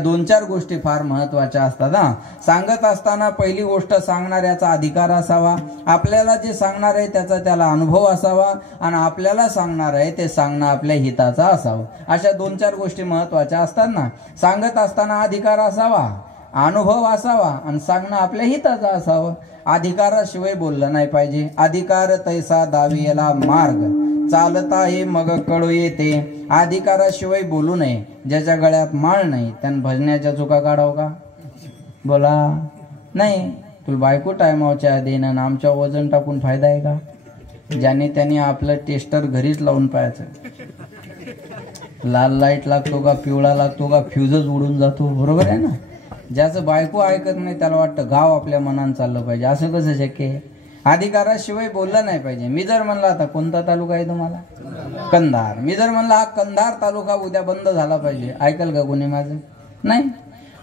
दोन चार गोष्टी फार महत्त्वाच्या असतात हा. सांगत असताना पहिली गोष्ट सांगणाऱ्याचा अधिकार असावा, आपल्याला जे सांगणार आहे त्याचा त्याला अनुभव असावा आणि आपल्याला सांगणार आहे ते सांगणं आपल्या हिताचा असावं. अशा दोन चार गोष्टी महत्त्वाच्या असतात ना. सांगत असताना अधिकार असावा, अनुभव असावा आणि सांगणं आपल्या हिताचा असावं. अधिकाराशिवाय बोललं नाही पाहिजे. अधिकार तैसा दावियेला मार्ग, चालता हे मग कळू येते. अधिकाराशिवाय बोलू नये. ज्याच्या गळ्यात माळ नाही त्यानं भजण्याच्या चुका काढाव का? बोला नाही. तुला बायको टायमावच्या देणं आमच्या वजन टाकून फायदा आहे का? ज्याने त्याने आपलं टेस्टर घरीच लावून पाहायचं. लाल लाईट लागतो का, पिवळा लागतो का, फ्यूजच उडून जातो. बरोबर आहे ना. ज्याचं बायको ऐकत नाही त्याला वाटतं गाव आपल्या मनानं चाललं पाहिजे. असं कसं शक्य आहे? अधिकाराशिवाय बोललं नाही पाहिजे. मी जर म्हणला आता कोणता तालुका आहे तुम्हाला? कंधार. मी जर म्हणला हा कंधार तालुका उद्या बंद झाला पाहिजे, ऐकल का कोणी माझं? नाही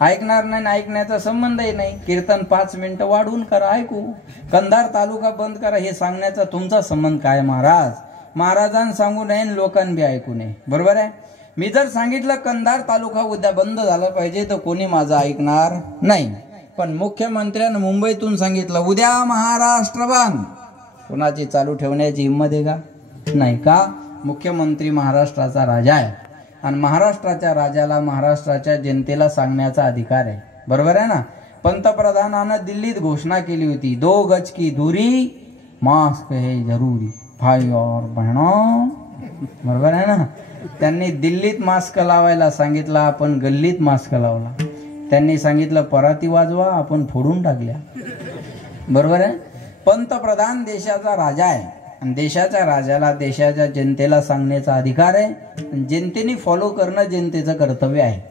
ऐकणार नाही. ऐकण्याचा संबंधही नाही. कीर्तन 5 मिनिटं वाढवून करा, ऐकू. कंधार तालुका बंद करा हे सांगण्याचा तुमचा संबंध काय? महाराज महाराजांना सांगू नये, लोकांना बी ऐकू नये. बरोबर आहे. मी जर सांगितलं कंधार तालुका उद्या बंद झाला पाहिजे तर कोणी माझं ऐकणार नाही. पण मुख्यमंत्र्यानं मुंबईतून सांगितलं उद्या महाराष्ट्र बंद, कोणाची चालू ठेवण्याची हिंमत आहे का? नाही. का? मुख्यमंत्री महाराष्ट्राचा राजा आहे आणि महाराष्ट्राच्या राजाला महाराष्ट्राच्या जनतेला सांगण्याचा अधिकार आहे. बरोबर आहे ना. पंतप्रधानानं दिल्लीत घोषणा केली होती 2 गज की दूरी, मास्क है जरूरी, भाई और बहनों. बरोबर आहे ना. त्यांनी दिल्लीत मास्क लावायला सांगितलं, आपण गल्लीत मास्क लावला. त्यांनी सांगितलं पराती वाजवा, आपण फोडून टाकल्या. बरोबर आहे. पंतप्रधान देशाचा राजा आहे आणि देशाच्या राजाला देशाच्या जनतेला सांगण्याचा अधिकार आहे. जनतेने फॉलो करणं जनतेचं कर्तव्य आहे.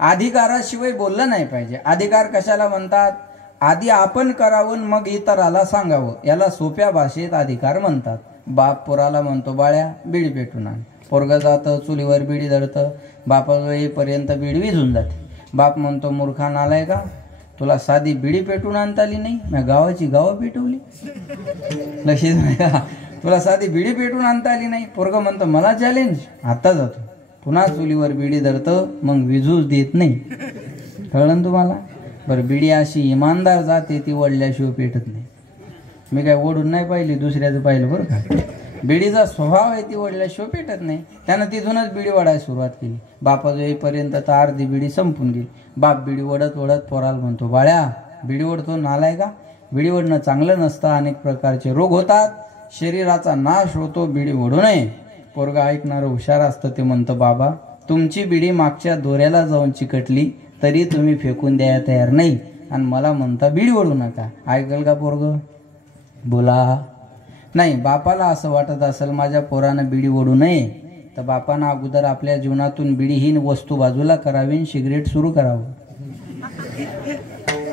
अधिकाराशिवाय बोललं नाही पाहिजे. अधिकार कशाला म्हणतात? आधी आपण करावं मग इतराला सांगावं, याला सोप्या भाषेत अधिकार म्हणतात. बाप पोराला म्हणतो बाळ्या बिडी पेटून आण. पोरगं जातं चुलीवर बिडी धरतं, बापाजवळ येईपर्यंत बिडी विझून जाते. बाप म्हणतो मूर्खान आलाय का, तुला साधी बिडी पेटून आणता आली नाही, मी गावाची गावं पेटवली. लक्षात नाही का? तुला साधी बिडी पेटून आणता आली नाही. पोरगं म्हणतो मला चॅलेंज, आता जातो. पुन्हा चुलीवर बिडी धरतं, मग विजूच देत नाही. कळलं तुम्हाला? बरं, बिडी अशी इमानदार जाते ती वडल्याशिवाय पेटत नाही. मी काय ओढून नाही पाहिली, दुसऱ्याचं पाहिलं बरं का. बिडीचा स्वभाव आहे ती वडल्याशिवाय पेटत नाही. त्यानं तिथूनच बिडी वडायला सुरुवात केली. बापाजवळ येईपर्यंत तर अर्धी बिडी संपून गेली. बाप बिडी वडत वडत पोराला म्हणतो बाळ्या बिडी वडतो, नालाय का? बिडी वडणं चांगलं नसतं, अनेक प्रकारचे रोग होतात, शरीराचा नाश होतो, बिडी वडू नये. पोरगा ऐकणारं हुशार असतं. ते म्हणतं बाबा तुमची बिडी मागच्या दोऱ्याला जाऊन चिकटली तरी तुम्ही फेकून द्यायला तयार नाही आणि मला म्हणता बिडी वडू नका. ऐकल का पोरगं? बोला नाही. बापाला असं वाटत असेल माझ्या पोरानं बिडी ओढू नये, तर बापानं अगोदर आपल्या जीवनातून बिडीहीन वस्तू बाजूला करावी, सिगरेट सुरू करावं.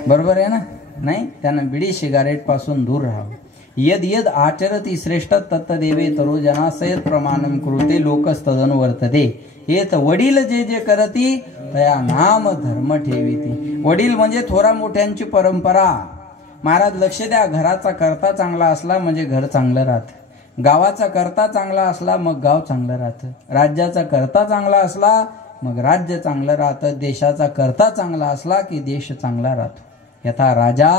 बरोबर आहे ना. नाही, त्यानं बिडी सिगारेट पासून दूर राहावं. यद यद आचरती श्रेष्ठ तत्तदेवे तरो जनासयत प्रमाणम कृते लोकस्तदन वर्तते. येत वडील जे जे करती तया नाम धर्म ठेविती. वडील म्हणजे थोरा मोठ्यांची परंपरा. महाराज लक्ष द्या, घराचा करता चांगला असला म्हणजे घर चांगलं राहतं. गावाचा करता चांगला असला मग गाव चांगलं राहतं. राज्याचा करता चांगला असला मग राज्य चांगलं राहतं. देशाचा करता चांगला असला की देश चांगला राहतो. यथा राजा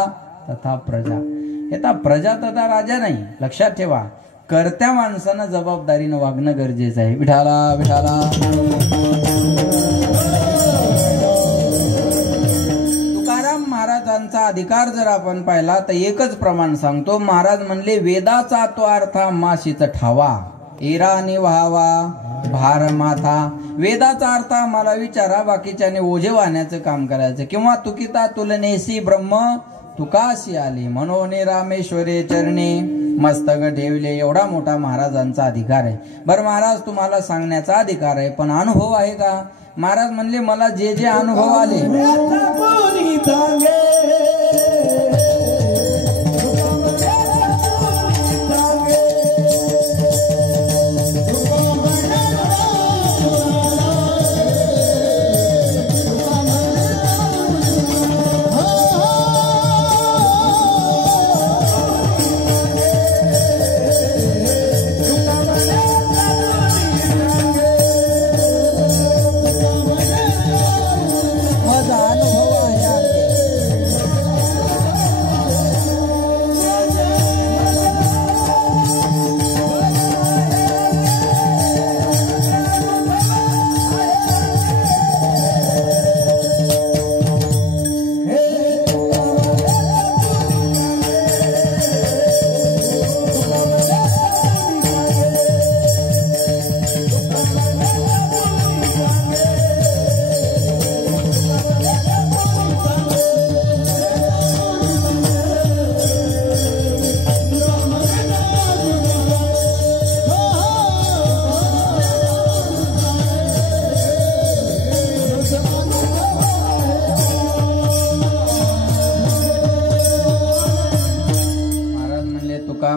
तथा प्रजा. यथा प्रजा तथा राजा नाही. लक्षात ठेवा, करत्या माणसानं जबाबदारीनं वागणं गरजेचं आहे. विठाला विठाला. महाराजांचा अधिकार जर आपण पाहिला तर एकच प्रमाण सांगतो. महाराज म्हणले वेदाचा तो अर्थ माशीच ठावा, इराणी व्हावा भार माथा. वेदाचा अर्थ मला विचारा, बाकीच्याने ओझे वाहण्याचं काम करायचं. किंवा तुकिता तुलनेसी ब्रह्म तुकाशी आली, मनोने रामेश्वरे चरणे मस्तक ठेवले. एवढा मोठा महाराजांचा अधिकार आहे. बरं महाराज तुम्हाला सांगण्याचा अधिकार आहे, पण अनुभव आहे का? महाराज म्हणले मला जे जे अनुभव आले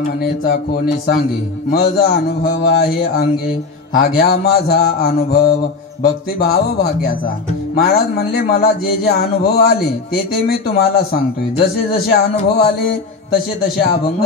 मनेचा कोणी सांगे, माझा अनुभव आहे अंगे, हा घ्या माझा अनुभव भक्तिभाव भाग्याचा. महाराज म्हणले मला जे जे अनुभव आले ते मी तुम्हाला सांगतोय. जसे जसे अनुभव आले तसे तसे अभंग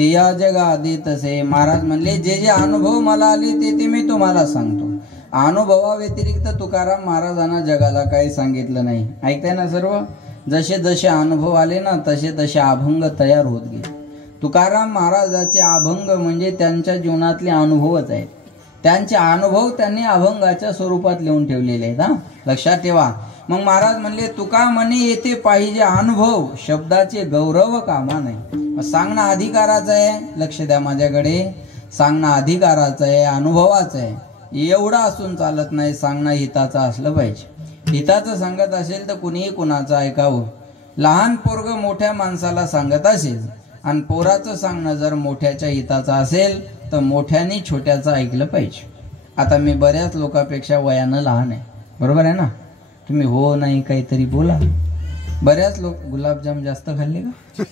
या जगादी तसे. महाराज म्हणले जे जे अनुभव मला आले ते मी तुम्हाला सांगतो. अनुभवा व्यतिरिक्त तुकाराम महाराजांना जगाला काही सांगितलं नाही. ऐकताय ना सर्व. जसे जसे अनुभव आले ना तसे तसे अभंग तयार होत गेले. तुकाराम महाराजाचे अभंग म्हणजे त्यांच्या जीवनातले अनुभवच आहेत. त्यांचे अनुभव त्यांनी अभंगाच्या स्वरूपात लिहून ठेवलेले आहेत. हा लक्षात ठेवा. मग महाराज म्हणले तुका म्हणे येथे पाहिजे अनुभव, शब्दाचे गौरव कामा नाही. सांगणं अधिकाराचं आहे. लक्ष द्या माझ्याकडे. सांगणं अधिकाराचं आहे, अनुभवाचं आहे. एवढं असून चालत नाही. सांगणं हिताचं असलं पाहिजे. हिताचं सांगत असेल तर कुणीही कुणाचं ऐकावं. लहान पोरग मोठ्या माणसाला सांगत असेल आणि पोराचं सांगणं जर मोठ्याच्या हिताचं असेल तर मोठ्याने छोट्याचं ऐकलं पाहिजे. आता मी बऱ्याच लोकांपेक्षा वयानं लहान आहे, बरोबर आहे ना. तुम्ही हो नाही काहीतरी बोला. बऱ्याच लोक गुलाबजाम जास्त खाल्ले का?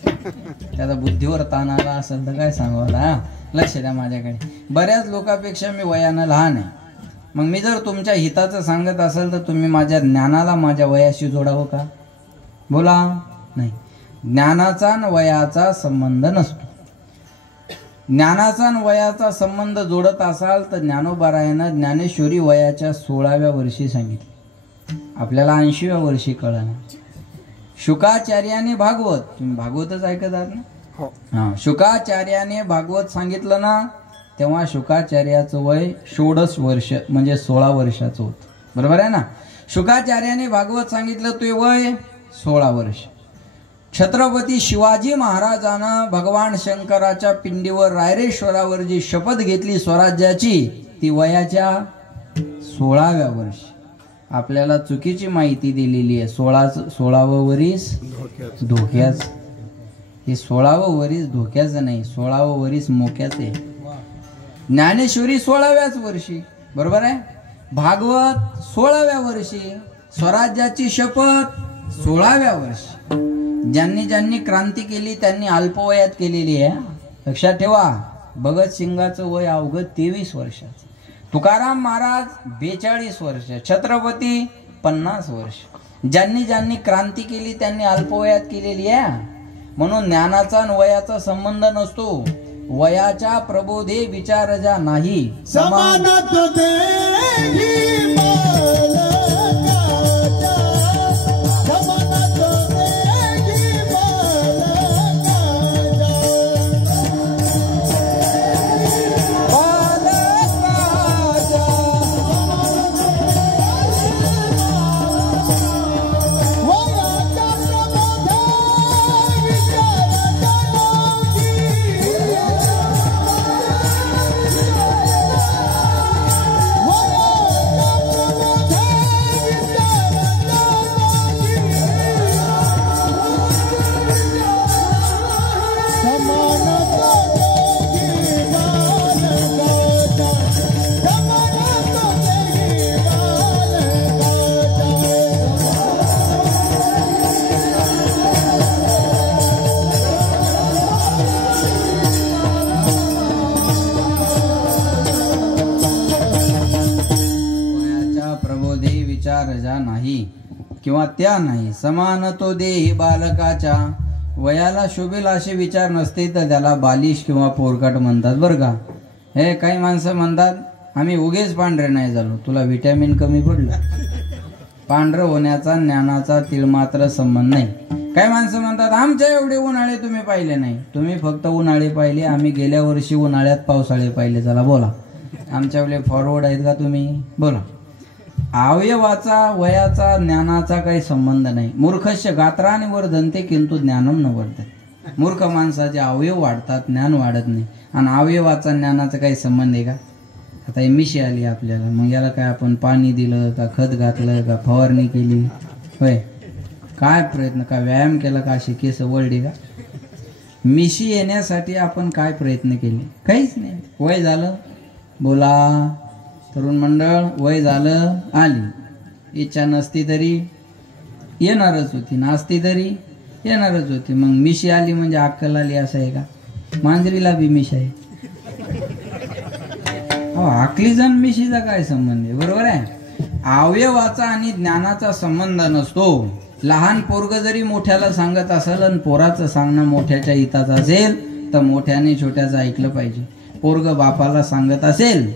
त्याचा बुद्धीवर ताण आला असेल तर काय सांगावं. हा लक्ष द्या माझ्याकडे. बऱ्याच लोकांपेक्षा मी वयानं लहान आहे. मग मी जर तुमच्या हिताचं सांगत असेल तर तुम्ही माझ्या ज्ञानाला माझ्या वयाशी जोडावं का? बोला. नाही. ज्ञानाचा आणि वयाचा संबंध नसतो. ज्ञानाचा आणि वयाचा संबंध जोडत असाल तर ज्ञानोबारायानं ज्ञानेश्वरी वयाच्या 16व्या वर्षी सांगितली. आपल्याला 80व्या वर्षी कळलं. शुकाचार्याने भागवत, तुम्ही भागवतच ऐकत आहात ना. हा शुकाचार्याने भागवत सांगितलं ना तेव्हा शुकाचार्याचं वय 16 वर्ष म्हणजे 16 वर्षाचं होतं, बरोबर आहे ना. शुकाचार्याने भागवत सांगितलं ते वय 16 वर्ष. छत्रपती शिवाजी महाराजांना भगवान शंकराच्या पिंडीवर रायरेश्वरावर जी शपथ घेतली स्वराज्याची ती वयाच्या 16व्या वर्षी. आपल्याला चुकीची माहिती दिलेली आहे. 16वं वरीस धोक्याच. हे 16वं वरीस धोक्याचं नाही, 16वं वरीस मोक्याचं आहे. ज्ञानेश्वरी 16व्याच वर्षी, बरोबर आहे. भागवत 16व्या वर्षी, स्वराज्याची शपथ 16व्या वर्षी. ज्यांनी ज्यांनी क्रांती केली त्यांनी अल्पवयात केलेली आहे. लक्षात ठेवा. भगतसिंगाचं वय अवघं 23 वर्षाचं. तुकाराम महाराज 42 वर्ष. छत्रपती 50 वर्ष. ज्यांनी ज्यांनी क्रांती केली त्यांनी अल्पवयात केलेली आहे. म्हणून ज्ञानाचा आणि वयाचा संबंध नसतो. वयाच्या प्रबोधे विचार जा नाही समान किंवा त्या नाही. समान तो देही बालकाच्या, वयाला शोभेल असे विचार नसते तर त्याला बालिश किंवा पोरकट म्हणतात बरं का. हे काही माणसं म्हणतात आम्ही उगेच पांढरे नाही झालो, तुला विटॅमिन कमी पडलं. पांढरं होण्याचा ज्ञानाचा तिळमात्र संबंध नाही. काही माणसं म्हणतात आमच्या एवढे उन्हाळे तुम्ही पाहिले नाही. तुम्ही फक्त उन्हाळे पाहिले, आम्ही गेल्या वर्षी उन्हाळ्यात पावसाळे पाहिले. चला बोला, आमच्याकडे फॉरवर्ड आहेत का तुम्ही? बोला. अवयवाचा वयाचा ज्ञानाचा काही संबंध नाही. मूर्खस्य गात्राने वर्धनते किंतु ज्ञानम न वर्धते. मूर्ख माणसाचे अवयव वाढतात, ज्ञान वाढत नाही. आणि अवयवाचा ज्ञानाचा काही संबंध आहे का? आता ही मिशी आली आपल्याला, मग याला काय आपण पाणी दिलं का, खत घातलं का, फवारणी केली होय? काय प्रयत्न, का व्यायाम केला का, अशी केस वळली का? मिशी येण्यासाठी आपण काय प्रयत्न केले? काहीच नाही. वय झालं, बोला तरुण मंडळ, वय झालं, आली. इच्छा नसती तरी येणारच होती, नासती तरी येणारच होती. मग मिशी आली म्हणजे अक्कल आली असं आहे का? मांजरीला बी मिश आहे. आकलीचा आणि मिशीचा काय संबंध आहे? बरोबर आहे. अवयवाचा आणि ज्ञानाचा संबंध नसतो. लहान पोरग जरी मोठ्याला सांगत असेल आणि पोराचं सांगणं मोठ्याच्या हिताचं असेल तर मोठ्याने छोट्याचं ऐकलं पाहिजे. पोरग बापाला सांगत असेल,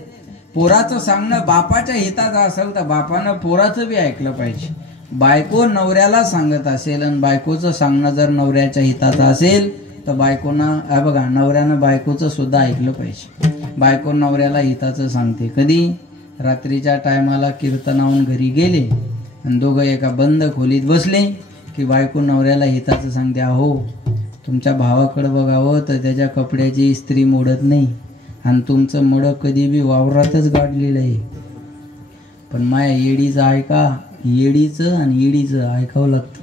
पोराचं सांगणं बापाच्या हिताचं असेल तर बापानं पोराचं बी ऐकलं पाहिजे. बायको नवऱ्याला सांगत असेल आणि बायकोचं सांगणं जर नवऱ्याच्या हिताचं असेल तर बायकोनं, बघा, नवऱ्यानं बायकोचं सुद्धा ऐकलं पाहिजे. बायको नवऱ्याला हिताचं सांगते. कधी? रात्रीच्या टायमाला कीर्तनाहून घरी गेले आणि दोघं एका बंद खोलीत बसले की बायको नवऱ्याला हिताचं सांगते, अहो तुमच्या भावाकडे बघावं तर त्याच्या कपड्याची इस्त्री मोडत नाही आणि तुमचं मडं कधी बी वावरातच गाडलेलं आहे. पण माया येडीचं ऐका, येडीचं आणि येडीचं ऐकावं लागतं.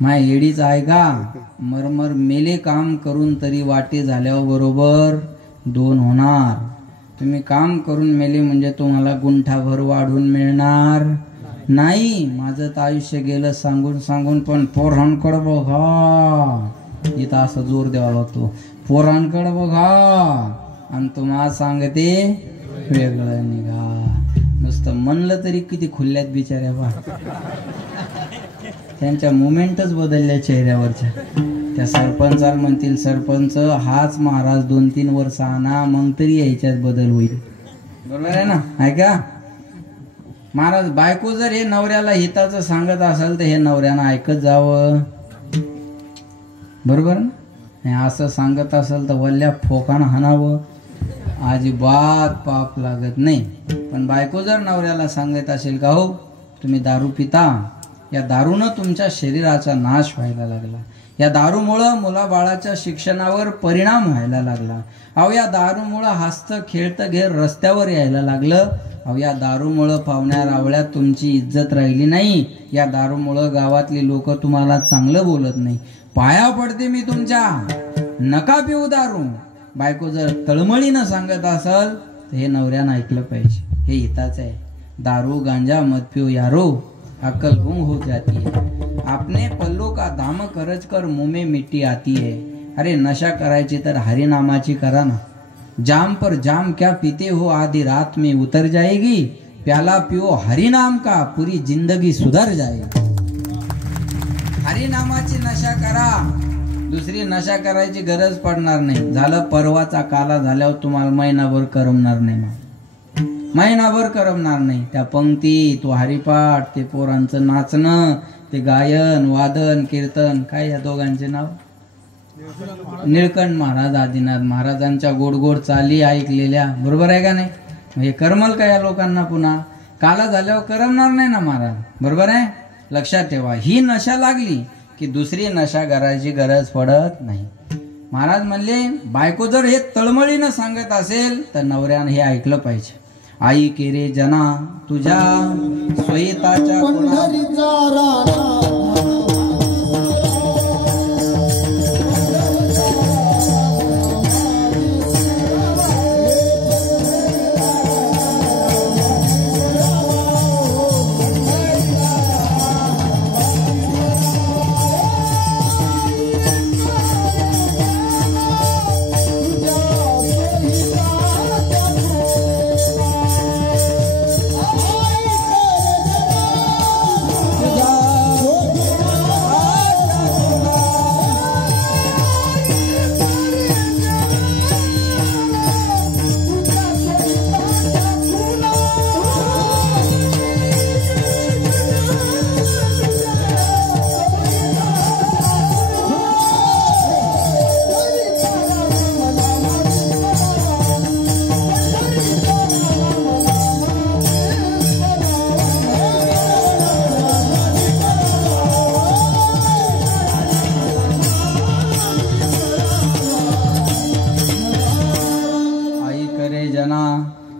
माया येडीचं ऐका, मरमर मेले काम करून तरी वाटे झाल्यावर बरोबर 2 होणार. तुम्ही काम करून मेले म्हणजे तुम्हाला गुंठाभर वाढून मिळणार नाही. माझं तर आयुष्य गेलं सांगून सांगून, पण पोरांकडे बघा, इथं असं जोर द्यावा लागतो, पोरांकडे बघा आणि तुम्हाला सांगते वेगळं निघा. नुसतं म्हणलं तरी किती खुल्ल्यात बिचाऱ्या बा, त्यांच्या मुमेंटच बदलल्या चेहऱ्यावरच्या. त्या सरपंचाला म्हणतील, सरपंच हाच महाराज 2-3 वर्ष आणा, मग तरी यायच्यात बदल होईल. बरोबर आहे ना? ऐका महाराज, बायको जर हे नवऱ्याला हिताचं सांगत असेल तर हे नवऱ्यानं ऐकत जावं. बरोबर ना? असं सांगत असेल तर वल्ल्या फोकानं हाणावं, अजिबात पाप लागत नाही. पण बायको जर नवऱ्याला सांगत असेल का, हो तुम्ही दारू पिता, या दारूनं तुमच्या शरीराचा नाश व्हायला लागला, या दारूमुळं मुलाबाळाच्या शिक्षणावर परिणाम व्हायला लागला, अहो या दारूमुळं हसत खेळत घेर रस्त्यावर यायला लागलं, अहो या दारूमुळं पाहुण्या रावळ्यात तुमची इज्जत राहिली नाही, या दारूमुळं गावातली लोक तुम्हाला चांगलं बोलत नाही, पाया पडते मी तुमच्या, नका पिऊ दारू. बायको जर तळमळीनं सांगत असल तर हे नवऱ्यानं ऐकलं पाहिजे, हे हिताचं आहे. दारू गांजा मत पिओ यारो, अक्ल गुम हो जाती है, आपने पल्लो का दाम करज कर मुंह में मिट्टी आती है. अरे नशा करायची तर हरि नामाची करा ना. जाम पर जाम क्या पीते हो, आधी रात में उतर जाएगी, प्याला पिओ हरि नाम का, पूरी जिंदगी सुधर जाएगी. हरि नामाची नशा करा, दुसरी नशा करायची गरज पडणार नाही. झालं परवाचा काला झाल्यावर तुम्हाला महिनाभर करमणार नाही, महिनाभर करमणार नाही. त्या पंक्ती, तो हरिपाठ, ते पोरांचं नाचणं, ते गायन वादन कीर्तन, काय या दोघांचे नाव? निळकंठ महाराज, आदिनाथ महाराजांच्या गोड गोड चाली ऐकलेल्या. बरोबर आहे का नाही? हे करमल का या लोकांना? पुन्हा काला झाल्यावर करमणार नाही ना महाराज. बरोबर आहे? लक्षात ठेवा, ही नशा लागली की दुसरी नशा करायची गरज पडत नाही. महाराज म्हणले, बायको जर हे तळमळीनं सांगत असेल तर नवऱ्यानं हे ऐकलं पाहिजे. आई केरे जना तुझ्या स्वयताच्या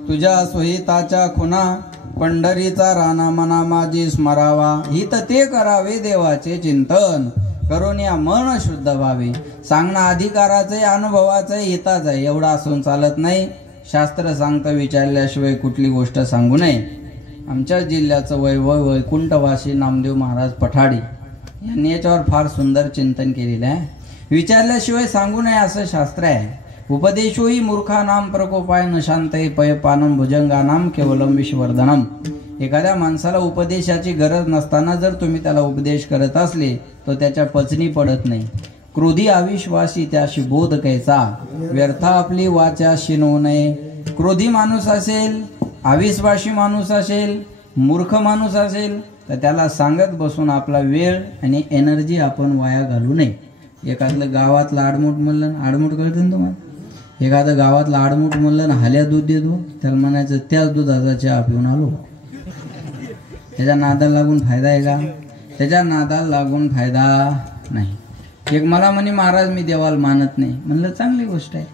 तुझ्या सोहिताच्या खुना पंढरीचा राणा मना माझी स्मरावा. हित ते करावे देवाचे चिंतन करून या मन शुद्ध व्हावे. सांगणं अधिकाराचं आहे, अनुभवाचं आहे, हिताचं आहे. एवढं असून चालत नाही. शास्त्र सांगतं विचारल्याशिवाय कुठली गोष्ट सांगू नये. आमच्या जिल्ह्याचं वैभव वैकुंठवासी नामदेव महाराज पठाडी यांनी याच्यावर फार सुंदर चिंतन केलेलं आहे. विचारल्याशिवाय सांगू नये असं शास्त्र आहे. उपदेशोही मूर्खानाम प्रकोपाय न शांतये पयपानम भुजंगानाम केवलम विश्ववर्धनम. एखाद्या माणसाला उपदेशाची गरज नसताना जर तुम्ही त्याला उपदेश करत असले तर त्याच्या पचनी पडत नाही. क्रोधी अविश्वासी त्याशी बोध कैसा व्यर्थ आपली वाचा शिनवू नये. क्रोधी माणूस असेल, अविश्वासी माणूस असेल, मूर्ख माणूस असेल तर त्याला सांगत बसून आपला वेळ आणि एनर्जी आपण वाया घालू नये. एखादं गावातलं आडमुठ म्हणलं, आडमुठ कळतं ना तुम्हाला? एखादं गावातलं आडमुठ म्हणलं ना हाल्या दूध देतो, त्याला म्हणायचं त्याच दुधाचा चहा पिऊन आलो. त्याच्या नादाला लागून फायदा आहे का? त्याच्या नादाला लागून फायदा नाही. एक मला म्हणे महाराज मी देवाला मानत नाही. म्हणलं चांगली गोष्ट आहे.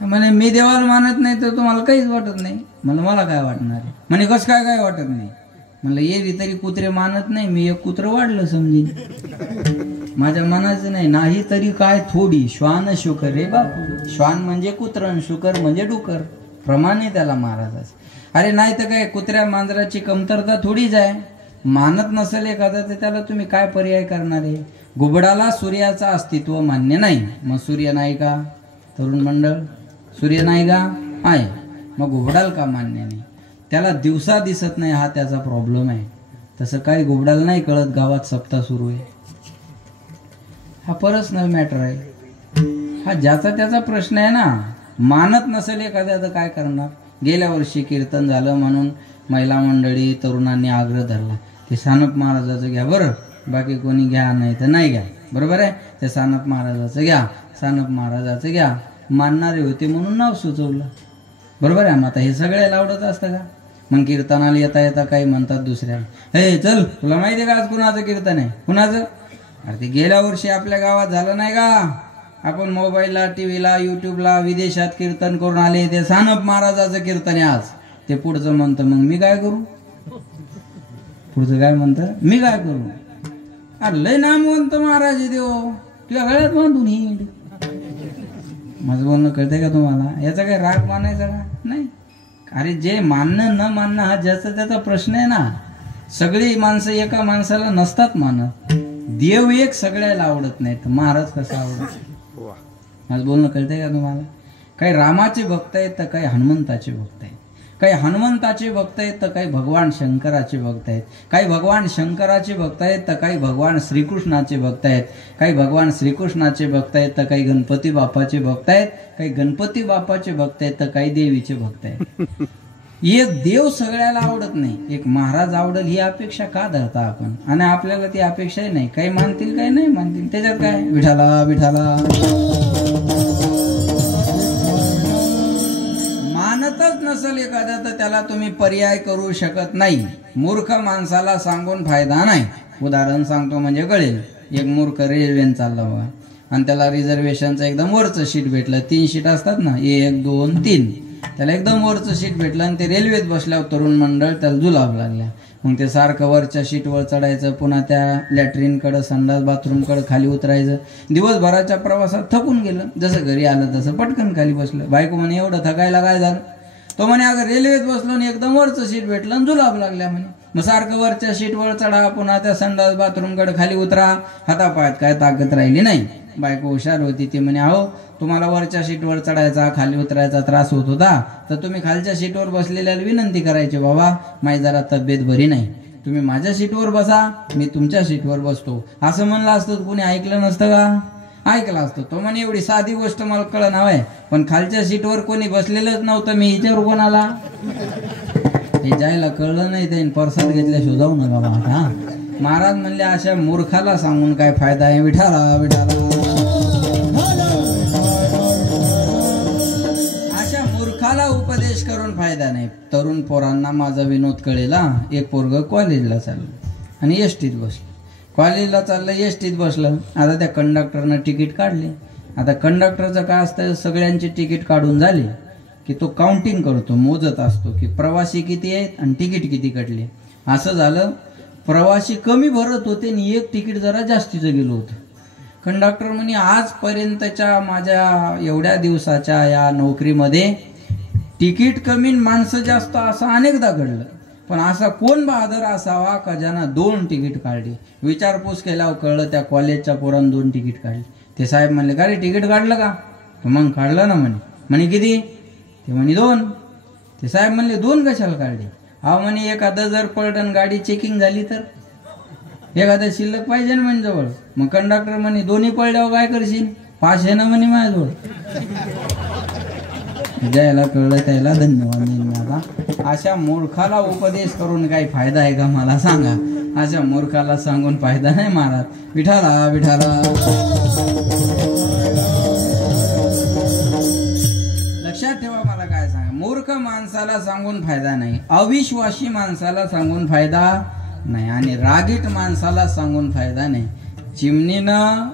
म्हणे मी देवाला मानत नाही तर तुम्हाला काहीच वाटत नाही. म्हणलं मला काय वाटणार आहे? म्हणे कसं काय वाटत नाही? म्हणलं एरी तरी कुत्रे मानत नाही, मी एक कुत्र वाढलं समजेन. माझ्या मनाचं नाही तरी काय थोडी श्वान शुकर रे बापू. श्वान म्हणजे कुत्र, शुकर म्हणजे डुकर. प्रमाणे त्याला महाराजाच. अरे नाही तर काय कुत्र्या मांजराची कमतरता थोडीच आहे. मानत नसेल एखादा तर त्याला तुम्ही काय पर्याय करणार आहे? घुबडाला सूर्याचं अस्तित्व मान्य नाही, मग सूर्य नाही का? तरुण मंडळ, सूर्य नाही का? आहे. मग घुबडाला का मान्य नाही? त्याला दिवसा दिसत नाही, हा त्याचा प्रॉब्लेम आहे. तसं काही घुबडाला नाही कळत गावात सप्ताह सुरू आहे. हा पर्सनल मॅटर आहे. हा ज्याचा त्याचा प्रश्न आहे ना. मानत नसेल एखाद्या तर काय करणार? गेल्या वर्षी कीर्तन झालं म्हणून महिला मंडळी तरुणांनी आग्रह धरला ते सानप महाराजाचं घ्या बरं, बाकी कोणी घ्या नाही तर नाही घ्या. बरोबर आहे? ते सानप महाराजाचं घ्या, सानप महाराजाचं घ्या. मानणारे होते म्हणून नाव सुचवलं. बरोबर आहे? मग आता हे सगळ्याला आवडत असतं का? मग कीर्तनाला येता येता काही म्हणतात दुसऱ्याला, हे चल तुला माहिती आहे का आज कुणाचं कीर्तन आहे? कुणाचं? अरे ते गेल्या वर्षी आपल्या गावात झालं नाही का? आपण मोबाईलला, टीव्हीला, युट्यूबला विदेशात कीर्तन करून आले. ते सानप महाराजाचं कीर्तन आहे आज. ते पुढचं म्हणतं मग मी काय करू? पुढचं काय म्हणतं? मी काय करू? अरे लय नामवंत महाराज आहे देव, तुझ्या गळ्यात बांधून हिंड. माझं बोलणं कळतंय का तुम्हाला? याचा काही राग मानायचा का? नाही. अरे जे मानणं न मानणं हा ज्याचा त्याचा प्रश्न आहे ना. सगळी माणसं एका माणसाला नसतात मानत. देव एक सगळ्याला आवडत नाही तर महाराज कसा आवडत? माझं बोलणं कळतंय का तुम्हाला? काही रामाचे भक्त आहेत तर काही हनुमंताचे भक्त आहेत. काही हनुमंताचे भक्त आहेत तर काही भगवान शंकराचे भक्त आहेत. काही भगवान शंकराचे भक्त आहेत तर काही भगवान श्रीकृष्णाचे भक्त आहेत. काही भगवान श्रीकृष्णाचे भक्त आहेत तर काही गणपती बाप्पाचे भक्त आहेत. काही गणपती बाप्पाचे भक्त आहेत तर काही देवीचे भक्त आहेत. एक देव सगळ्याला आवडत नाही, एक महाराज आवडेल ही अपेक्षा का धरता आपण? आणि आपल्याला ती अपेक्षाही नाही. काही मानतील काही नाही मानतील, त्याच्यात काय? विठाला विठाला. मानतच नसेल एखाद्या तर त्याला तुम्ही पर्याय करू शकत नाही. मूर्ख माणसाला सांगून फायदा नाही. उदाहरण सांगतो म्हणजे कळेल. एक मूर्ख रेल्वेने चालला बघा आणि त्याला रिझर्वेशनचं एकदम वरचं सीट भेटलं. 3 सीट असतात ना, 1 2 3. त्याला एकदम वरचं सीट भेटलं आणि ते रेल्वेत बसल्यावर तरुण मंडळ त्याला जुलाब लागल्या. मग ते सारखं वरच्या सीटवर चढायचं, पुन्हा त्या लॅट्रिनकडं, संडास बाथरूमकडं खाली उतरायचं. दिवसभराच्या प्रवासात थकून गेलं. जसं घरी आलं तसं पटकन खाली बसलं. बायको म्हणे एवढं थकायला काय झालं? तो म्हणे अगं रेल्वेत बसलो आणि एकदम वरचं सीट भेटलं आणि जुलाब लागल्या म्हणे. मग सारखं वरच्या सीटवर चढा, पुन्हा त्या संडास बाथरूमकडे खाली उतरा. हातापायात काय ताकद राहिली नाही. बायको हुशार होती, ती म्हणे अहो तुम्हाला वरच्या सीटवर चढायचा खाली उतरायचा त्रास होत होता तर तुम्ही खालच्या सीटवर बसलेल्याला विनंती करायची, बाबा माझी जरा तब्येत बरी नाही, तुम्ही माझ्या सीटवर बसा, मी तुमच्या सीटवर बसतो. असं म्हणलं असतं कुणी ऐकलं नसतं का? ऐकलं असतं. तो म्हणे एवढी साधी गोष्ट मला कळलं नावय, पण खालच्या सीटवर कोणी बसलेलंच नव्हतं, मी हिच्यावर कोणाला? हे जायला कळलं नाही त्याने परसाद घेतल्या शोधावू नका बाबा. महाराज म्हणले अशा मूर्खाला सांगून काय फायदा आहे? विठाला विठाला. अशा मूर्खाला उपदेश करून फायदा नाही. तरुण पोरांना माझा विनोद कळेला. एक पोरग कॉलेजला चाललं आणि एसटीत बसलं. कॉलेजला चाललं, एसटीत बसलं. आता त्या कंडक्टरनं तिकीट काढले. आता कंडक्टरचं काय असतं, सगळ्यांची तिकीट काढून झाली की तो काउंटिंग करतो, मोजत असतो की प्रवासी किती आहेत आणि तिकीट किती कटले. असं झालं, प्रवासी कमी भरत होते आणि एक तिकीट जरा जास्तीचं गेलं होतं. कंडक्टर म्हणे आजपर्यंतच्या माझ्या एवढ्या दिवसाच्या या नोकरीमध्ये तिकीट कमी माणसं जास्त असं अनेकदा घडलं, पण असा कोण बहादर असावा का ज्यानं 2 तिकीट काढली. विचारपूस केल्यावर कळलं त्या कॉलेजच्या पोरानं 2 तिकीट काढली. ते साहेब म्हणले का रे तिकीट काढलं का? मग काढलं ना म्हणे किती? ते म्हणे 2. ते साहेब म्हणले 2 कशाला काढले? हा म्हणे एखादं जर पलटन गाडी चेकिंग झाली तर एखादं शिल्लक पाहिजे ना म्हणजे जवळ. मग कंडक्टर म्हणे 2ही पळल्यावर काय करशील? 5 आहे ना म्हणे माझ्याजवळ. ज्याला कळलं त्याला धन्यवाद मला. अशा मूर्खाला उपदेश करून काही फायदा आहे का मला सांगा? अशा मूर्खाला सांगून फायदा नाही महाराज. विठाला विठाला. लक्षात ठेवा, मला काय सांगा, मूर्ख माणसाला सांगून फायदा नाही, अविश्वासी माणसाला सांगून फायदा नाही आणि रागीट माणसाला सांगून फायदा नाही. चिमणीनं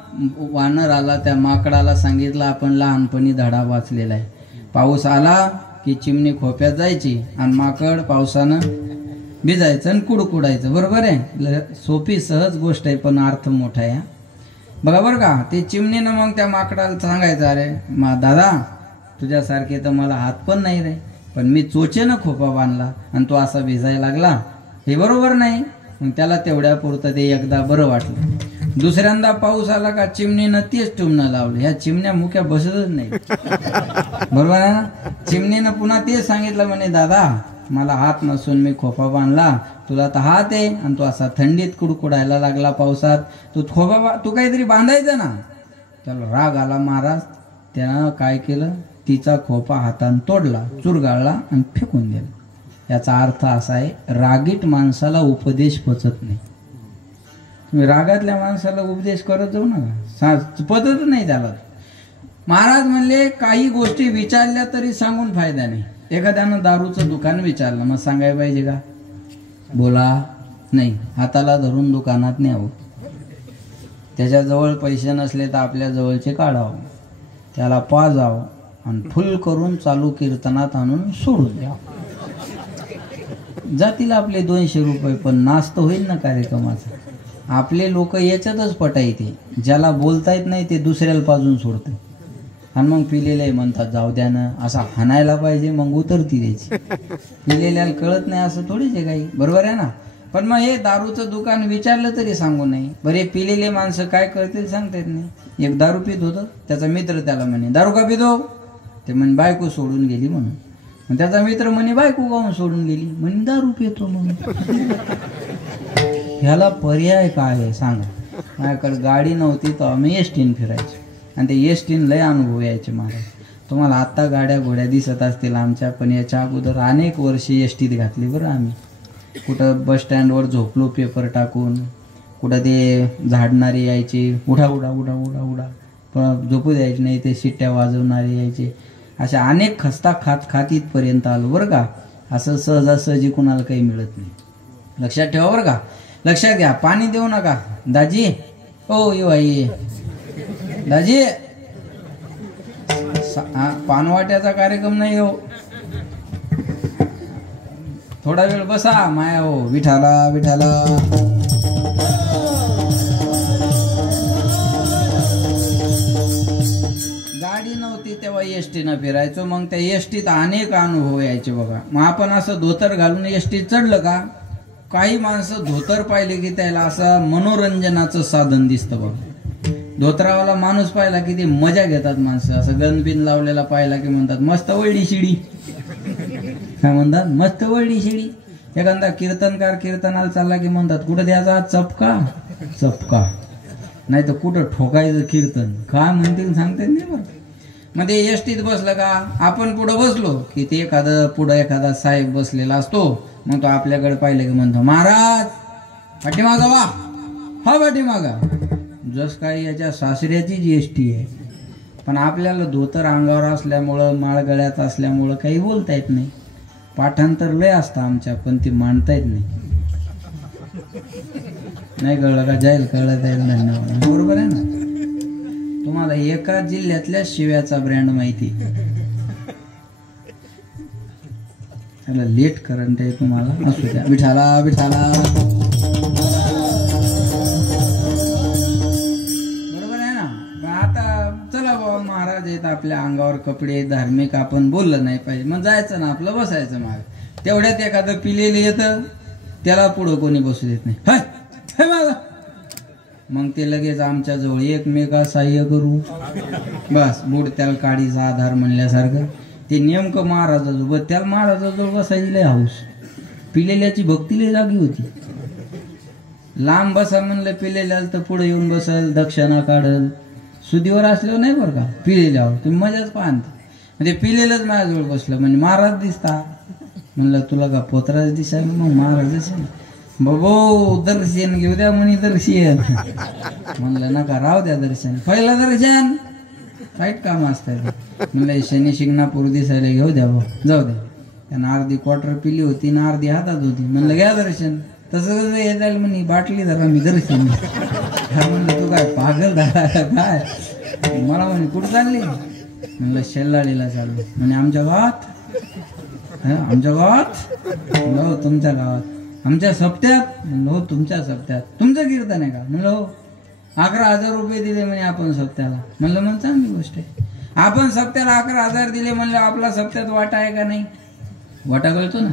वानराला, त्या माकडाला सांगितलं, आपण लहानपणी धडा वाचलेला आहे. पाऊस आला की चिमणी खोप्यात जायची आणि माकड पावसानं भिजायचं आणि कुडकुडायचं. बरोबर आहे, सोपी सहज गोष्ट आहे पण अर्थ मोठा आहे. बघा बरं का, ते चिमणीनं मग त्या माकडाला सांगायचं, अरे दादा तुझ्यासारखे तर मला हात पण नाही रे, पण मी चोचेनं खोपा बांधला आणि तो असा भिजायला लागला, हे बरोबर नाही. मग त्याला तेवढ्या पुरतं ते एकदा बरं वाटलं. दुसऱ्यांदा पाऊस आला का चिमणीनं तेच टुमणं लावलं. ह्या चिमण्या मुक्या बसतच नाही. बरोबर आहे ना? चिमणीनं पुन्हा तेच सांगितलं, म्हणे दादा मला हात नसून मी खोपा बांधला, तुला तर हात आहे आणि तू असा थंडीत कुडकुडायला लागला पावसात, तू तू काहीतरी बांधायचं ना. त्याला राग आला महाराज. त्यानं काय केलं, तिचा खोपा हातानं तोडला, चुरगाळला आणि फेकून दिला. याचा अर्थ असा आहे, रागीट माणसाला उपदेश पचत नाही. तुम्ही रागातल्या माणसाला उपदेश करत जाऊ नका, पचत नाही त्याला. महाराज म्हणले काही गोष्टी विचारल्या तरी सांगून फायदा नाही. एखाद्यानं दारूचं दुकान विचारलं, मग सांगायला पाहिजे का? बोला नाही, हाताला धरून दुकानात न्यावं. त्याच्याजवळ पैसे नसले तर आपल्या जवळचे काढावं, त्याला पाजावं आणि फुल करून चालू कीर्तनात आणून सोडून द्यावं. जातील आपले 200 रुपये, पण नास्त होईल ना कार्यक्रमाचा. आपले लोक याच्यातच पटायते, ज्याला बोलता येत नाही ते दुसऱ्याला पाजून सोडते आणि मग पिलेले म्हणतात जाऊ द्या ना, असा हाणायला पाहिजे मग उतरती द्यायची. पिलेल्याला कळत नाही असं थोडीच आहे काही. बरोबर आहे ना? पण मग हे दारूचं दुकान विचारलं तरी सांगू नाही. बरे पिलेले माणसं काय करतील सांगता येत नाही. एक दारू पित होतं, त्याचा मित्र त्याला म्हणे दारू का पितो? ते म्हणे बायको सोडून गेली म्हणून. त्याचा मित्र म्हणे बायको गाऊन सोडून गेली, म्हणे दारू पितो म्हणून. ह्याला पर्याय काय आहे सांगा? माझ्याकडे गाडी नव्हती तर आम्ही एसटीन फिरायचो आणि ते एसटीन लय अनुभव यायचे महाराज. तुम्हाला आत्ता गाड्या घोड्या दिसत असतील आमच्या, पण याच्या अगोदर अनेक वर्षे एसटीत घातली बरं आम्ही. कुठं बस स्टँडवर झोपलो पेपर टाकून, कुठं ते झाडणारे यायचे, उडा उडा उडा उडा उडा, पण झोपू द्यायचे नाही, ते शिट्ट्या वाजवणारे यायचे. अशा अनेक खस्ता खात इथपर्यंत आलो बरं का. असं सहजासहजी कुणाला काही मिळत नाही. लक्षात ठेवा बरं का. लक्षात घ्या, पाणी देऊ नका दाजी. ओ येऊ आई दाजी, पानवाट्याचा कार्यक्रम नाही हो, थोडा वेळ बसा माया हो. विठाला विठाला. गाडी नव्हती तेव्हा एसटीनं फिरायचो, मग त्या एसटीत अनेक अनुभव यायचे बघा. मग आपण असं धोतर घालून एसटीत चढलं का, काही माणसं धोतर पाहिले की त्याला असं मनोरंजनाचं साधन दिसतं बघा. धोतरावाला माणूस पाहिला की ते मजा घेतात माणसं. असं गनबिन लावलेला पाहिला की म्हणतात मस्त वळली शिडी. काय म्हणतात? मस्त वळली शिडी. एखादा कीर्तनकार कीर्तनाला चालला की म्हणतात कुठं द्यायचा चपका चपका, नाही तर कुठं ठोकायचं कीर्तन. काय म्हणतील सांगते नाही बरं. मग ते एसटीत बसलं का, आपण पुढं बसलो की ते पुढं एखादा साहेब बसलेला असतो. मग तो आपल्याकडे पाहिलं की म्हणतो महाराज पाठीमागा वा, हा पाठीमागा. जस काही याच्या सासऱ्याची जीएसटी आहे, पण आपल्याला धोतर अंगावर असल्यामुळं, माळ गळ्यात असल्यामुळं काही बोलता येत नाही. पाठांतर लय असतं आमच्या, पण ती मांडता येत नाही. नाही कळलं का? जाईल कळलं जाईल, धन्यवाद. बरोबर आहे ना? तुम्हाला एका जिल्ह्यातल्या शिव्याचा ब्रँड माहिती, त्याला लेट करंट आहे तुम्हाला, असू द्या. विठाला विठाला. बरोबर आहे ना. आता चला बाबा महाराज आहेत, आपल्या अंगावर कपडे धार्मिक, आपण बोललं नाही पाहिजे, मग जायचं ना आपलं, बसायचं माग. तेवढ्यात एखादं पिलेलं येतं, त्याला पुढं कोणी बसू देत नाही. हाय माझा, मग ते लगेच आमच्या जवळ एकमेका सहाय्य करू, बस बुड त्याला काडीचा आधार म्हणल्यासारखं. ते नेमकं महाराजाजवळ, त्याला महाराजाजवळ बसायची लय हाऊस. पिलेल्याची भक्ती लय जागी होती. लांब बसा म्हणलं पिलेल्याला तर पुढे येऊन बसल, दक्षिणा काढल. सुदीवर असल्यावर नाही बरं का, पिलेल्यावर तुम्ही मजाच पाहता. म्हणजे पिलेलंच माझ्याजवळ बसलं म्हणजे महाराज दिसता. म्हणलं तुला का पोतराज दिसायला, मग महाराज दिसेल. बाबो दर्शन घेऊ द्या म्हणे, दर्शन. म्हणलं नका, राहू द्या दर्शन. पहिलं दर्शन वाईट काम असतात. म्हणलं शनी शिंगणापूर दिसायला घेऊ द्या भाऊ, जाऊ द्या. त्यानं अर्धी क्वार्टर पिली होती ना अर्धी हातात होती. म्हणलं घ्या दर्शन. तसं कसं येत म्हणे, बाटली धरा मी दर्शन. म्हणलं तू काय पागल धरा काय? मला म्हणे कुठं चालली? म्हणलं शेल्लाळीला चाललो. म्हणे आमच्या गावात? आमच्या गावात? म्हणलं हो तुमच्या गावात. आमच्या सप्त्यात? म्हणलं हो तुमच्या सप्त्यात. तुमचं कीर्तन आहे का? म्हणलं हो. 11,000 रुपये दिले म्हणे आपण सप्त्याला. म्हणलं मग चांगली गोष्ट आहे. आपण सप्त्याला 11,000 दिले म्हणलं, आपला सप्त्यात वाटा आहे का नाही? वाटा कळतो ना,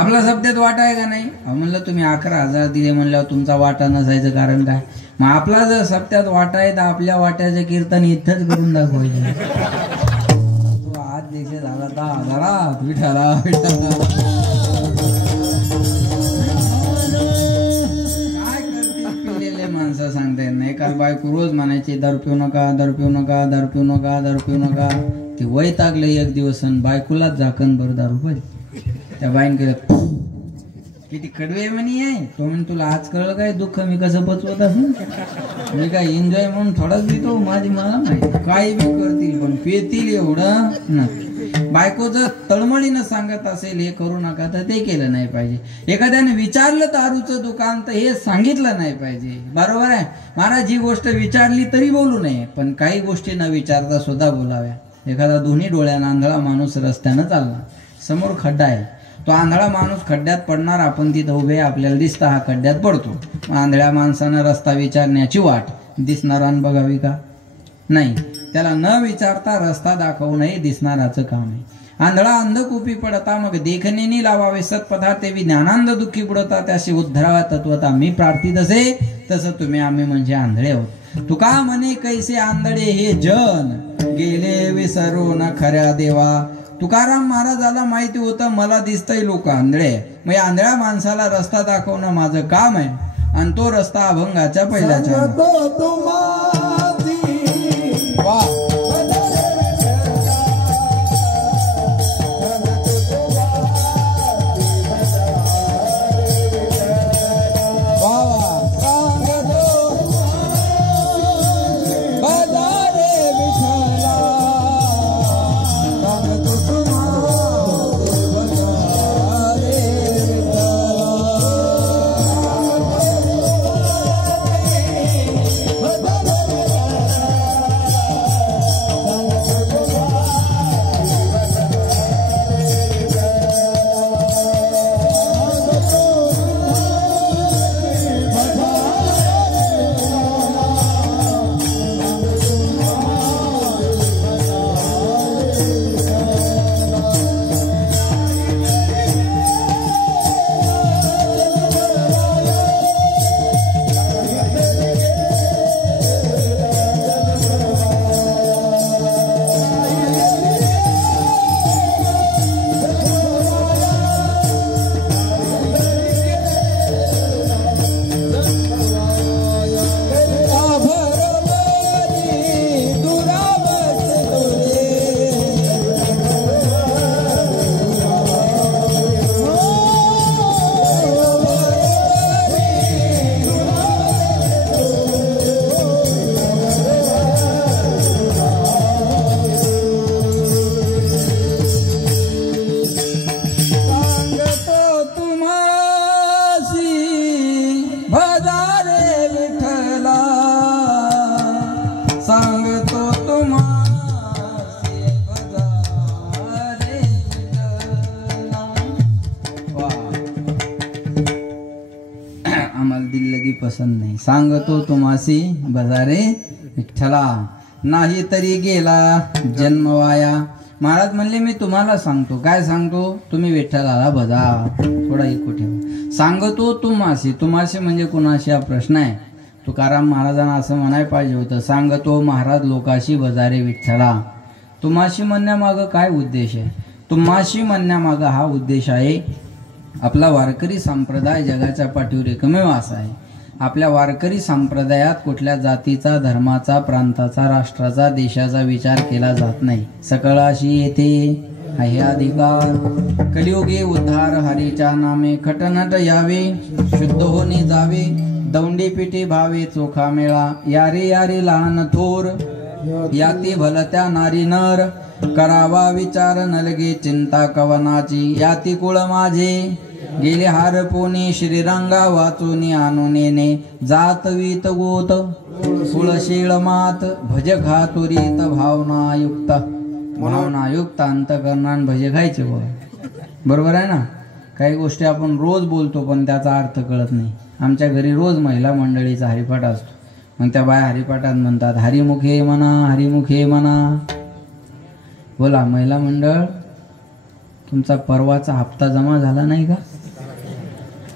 आपला सप्त्यात वाटा आहे का नाही? म्हणलं तुम्ही 11,000 दिले म्हणल्यावर तुमचा वाटा नसायचं कारण काय? मग आपला जर सप्त्यात वाटा आहे तर आपल्या वाट्याचं कीर्तन इथंच करून दाखवायचं. तो आज देखील झाला 10,000 विठाला विठाला. माणसं सांगता येत नाही. काल बायको रोज म्हणायची दारू पिऊ नका, दारू पिऊ नका, दारू पिऊ नका, दारू पिऊ नका. ते वैतागलं एक दिवस, बायकोलाच झाकण भर दारू पाहिजे. त्या बाईन केलं किती कडवे म्हणी आहे. तो म्हणे तुला आज कळलं काय दुःख मी कसं पचवत असं? मी काय एन्जॉय म्हणून थोडाच पितो, माझी मला माहिती. काही बी करतील पण पितील एवढं ना. बायको जर तळमळीनं सांगत असेल हे करू नका तर ते केलं नाही पाहिजे. एखाद्याने विचारलं दारूचं दुकान तर हे सांगितलं नाही पाहिजे. बरोबर आहे महाराज, ही गोष्ट विचारली तरी बोलू नये, पण काही गोष्टी न विचारता सुद्धा बोलाव्या. एखादा दोन्ही डोळ्यानं आंधळा माणूस रस्त्यानं चालला, समोर खड्डा आहे, तो आंधळा माणूस खड्ड्यात पडणार, आपण तिथं उभे आपल्याला दिसतं हा खड्ड्यात पडतो. आंधळ्या माणसानं रस्ता विचारण्याची वाट दिसणारानं बघावी का? नाही. त्याला न विचारता रस्ता दाखवूनही दिसणाराचं काम आहे. आंधळा अंधकूपी पडता मग देखणेनी लावावे सत्पथा, ते ज्ञानांध दुःखी बुडता त्याशी उद्धरावा तत्वता. मी प्रार्थित असे तसं तुम्ही आम्ही म्हणजे आंधळे आहोत. तुका म्हणे कैसे आंधळे हे जन, गेले विसरून खऱ्या देवा. तुकाराम महाराजाला माहिती होतं मला दिसतंय लोक आंधळे, मग आंधळ्या माणसाला रस्ता दाखवणं माझं काम आहे. आणि तो रस्ता अभंगाच्या पहिल्याच्या पसंत नाही. सांगतो तुम्हासी बजारे विठ्ठला, नाही तरी गेला जन्म वाया. महाराज म्हणले मी तुम्हाला सांगतो. काय सांगतो? तुम्ही विठ्ठलाला भजा. थोडा इको ठेवा. सांगतो तुम्हासी. तुम्हासी म्हणजे कुणाशी हा प्रश्न आहे. तुकाराम महाराजांना असं म्हणायला पाहिजे होतं, सांगतो महाराज लोकाशी बजारे विठ्ठला. तुम्हाशी म्हणण्यामागं काय उद्देश आहे? तुम्हाशी म्हणण्यामागं हा उद्देश आहे, आपला वारकरी संप्रदाय जगाच्या पाठीवर एकमेव असा आहे. आपल्या वारकरी संप्रदायात कुठल्या जातीचा, धर्माचा, प्रांताचा, राष्ट्राचा, देशाचा विचार केला जात नाही. सकळाशी येथे आहे अधिकार. कलियुगे उद्धार हरीच्या नामे. खटनट यावे शुद्ध होणे जावे. दौंडी पिठी भावे चोखा मेळा. यारे यारे लहान थोर याती भलत्या नारी नर. करावा विचार नलगे चिंता कवनाची. याती कुळ माझे गेले हार पोनी. श्रीरंगा वाचूनी आणून येणे. जात वीत गोत कुळशीळ मात. भज घातुरीत भावनायुक्त. भावनायुक्त अंतकरणान भजे खायचे. बरोबर आहे ना. काही गोष्टी आपण रोज बोलतो पण त्याचा अर्थ कळत नाही. आमच्या घरी रोज महिला मंडळीचा हरिपाठ असतो. मग त्या बाया हरिपाठात म्हणतात हरिमुखे म्हणा, हरिमुखे म्हणा. बोला महिला मंडळ, तुमचा परवाचा हप्ता जमा झाला नाही का?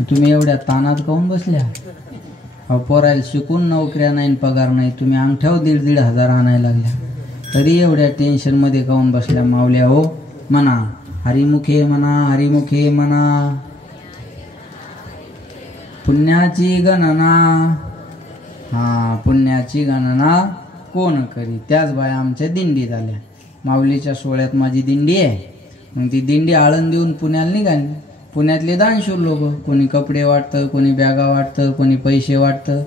तुम्ही एवढ्या तानात काऊन बसल्या? पोरायला शिकून नोकऱ्या नाही, पगार नाही, तुम्ही अंगठ्यावर 1,500 आणायला लागल्या, तरी एवढ्या टेन्शन मध्ये काऊन बसल्या मावल्या? हो म्हणा हरिमुखे म्हणा, हरिमुखे म्हणा. पुण्याची गणना, हा पुण्याची गणना कोण करी? त्याच बाया आमच्या दिंडीत आल्या. माऊलीच्या सोहळ्यात माझी दिंडी आहे. मग ती दिंडी आळंदीहून पुण्याला निघाली. पुण्यातले दानशूर लोक, कोणी कपडे वाटतं, कोणी बॅगा वाटतं, कोणी पैसे वाटतं.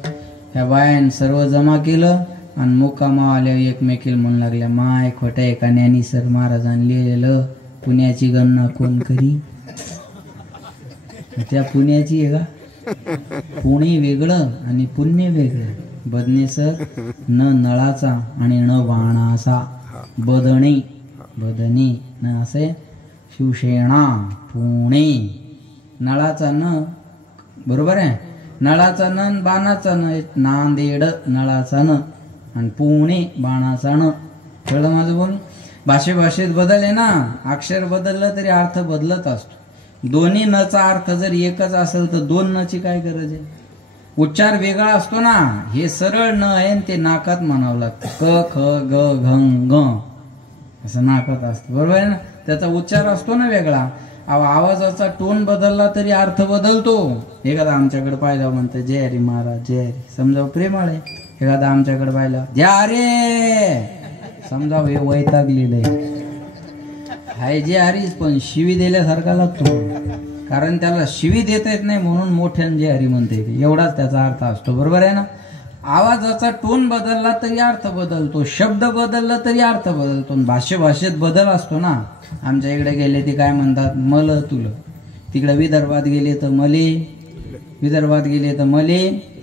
ह्या बायान सर्व जमा केलं आणि मुक्कामा आल्या एकमेकीला म्हणू लागल्या, माय खोट्या एका ज्ञानेश्वर महाराजांनी लिहिलेलं पुण्याची गणना कोण करी? त्या पुण्याची आहे का? पुणे वेगळं आणि पुण्य वेगळं. बदनेसर न नळाचा आणि न बाणाचा. बदणी बदनी न असे शिवसेना पुणे. नळाचा न, बरोबर आहे, नळाचा न बाणाचा न. नांदेड नळाचा न आणि पुणे बाणाचा न. कळलं माझं बोल? भाषेत बदल आहे ना. अक्षर बदललं तरी अर्थ बदलत असतो. दोन्ही नचा अर्थ जर एकच असेल तर दोन नची काय गरज आहे? उच्चार वेगळा असतो ना. हे सरळ न आहे ते नाकात म्हणावं लागतं. क ख ग घ ग असं नाकात असतं. बरोबर आहे ना. त्याचा उच्चार असतो ना वेगळा. आवाजाचा टोन बदलला तरी अर्थ बदलतो. एखादा आमच्याकडे पाहिला म्हणतं जय हरी महाराज, जय हरी, समजावं प्रेमळ आहे. एखादा आमच्याकडे पाहिला जय रे, समजावं हे वैतागलेलं आहे. हाय जे हरीच पण शिवी दिल्यासारखा लागतो. कारण त्याला शिवी देता येत नाही म्हणून मोठ्यान जे हरी म्हणते एवढाच त्याचा अर्थ असतो. बरोबर आहे ना. आवाजाचा टोन बदलला तरी अर्थ बदलतो. शब्द बदलला तरी अर्थ बदलतो. भाषेत बदल असतो ना. आमच्या इकडे गेले ते काय म्हणतात, मल तुल. तिकडे विदर्भात गेले तर मले, विदर्भात गेले तर मले